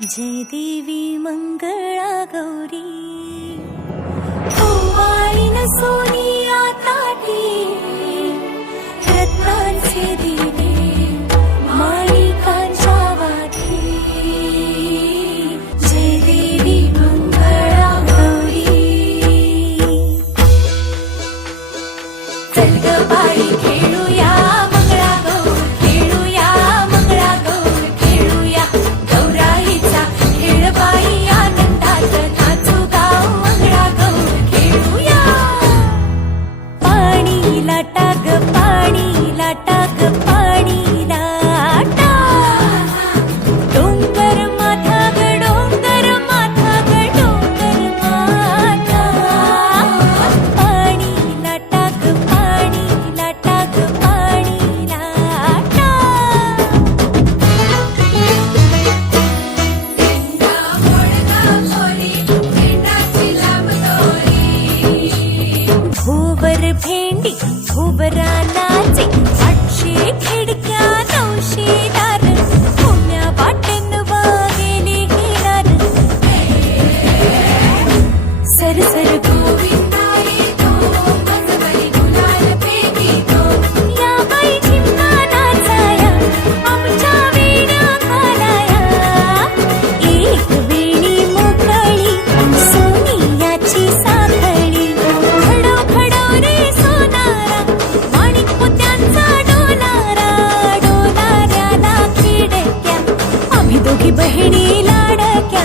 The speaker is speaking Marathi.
जय देवी मंगळा गौरी ओवाळीन सोनिया ताटी रत्नांचे दिवे माणिकांच्या वाटी जय देवी मंगळा गौरी चल ग बाई खेळूया मंगळा गौर खेळूया मंगळा गौर खेळूया गौराईचा खेळ बाई आनंदात नाचू गाव मंगळा गौर खेळूया पाणी लाटा ग पाणी लाटा ग पाणी लाटा डोंगर माथा ग डोंगर माथा ग डोंगर माथा पाणी लाटा ग पाणी लाटा ग पाणी लाटा भोवर भेंडी भोवरा नाचे 800 खिडक्या 900 दार पुण्या वाटेन वागेली हिरार सरसर गोविंदाई तो मजबरी गुलाल पेगी तो या बाई झिम्मा नाचाया आमच्या वेण्या घालाया एक वेणी मोकळी सोनियाची साखळी खडो खडो रे सोनारा माणिक मोत्यांचा डोलारा डोलाऱ्याला खिडक्या आम्ही दोघी बहिणी लाडक्या